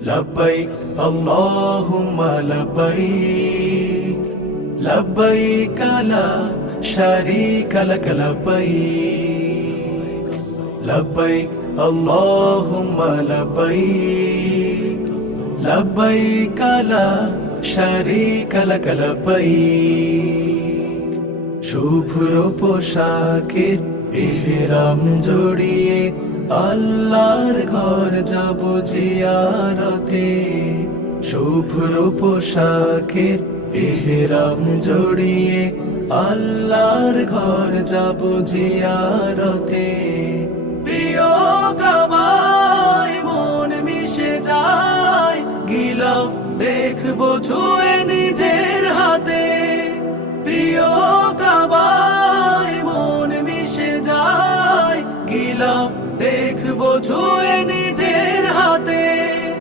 لبيك اللهم لبيك لبيك لا شريك لك لبيك لبيك اللهم لبيك لبيك لا شريك لك لبيك শুভ্র পোশাকের ইহরাম জড়িয়ে আল্লাহর ঘর যাব জিয়ারতে শুভ্র পোশাকের ইহরাম জড়িয়ে আল্লাহর ঘর যাব জিয়ারতে প্রিয় কাবায় মন মিশে যায় গিলাফ দেখবো ছুঁয়ে নিজের হাতে প্রিয় কাবায় মন মিশে যায় গিলাফ দেখবো ছুঁয়ে